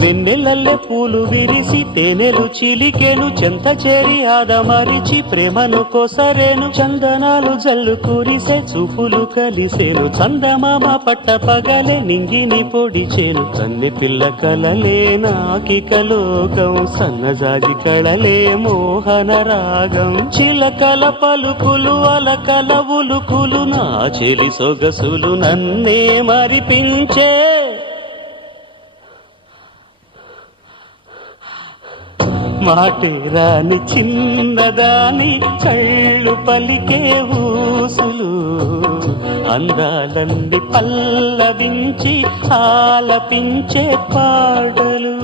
వెన్నెలల్లె పూలు విరిసి తేనెలు చిలికెను చెంత చేరి ఆదమరిచి ప్రేమను కోసరేను చందనాలు జల్లు కురిసే చూపులు కలిసేను చందమామ పట్ట పగలే నింగిని పొడిచేను కన్నె పిల్ల కలలే నాకిక లోకం సన్నజాజి కళలే మోహన రాగం చిలకల పలుకులు అలకల ఉలుకులు నా చెలి సొగసులు నన్నే మరిపించే మాటే రాని చిన్నదాని కళ్ళు పలికే ఊసులు అందాలన్నీ పల్లవించి ఆలపించే పాటలు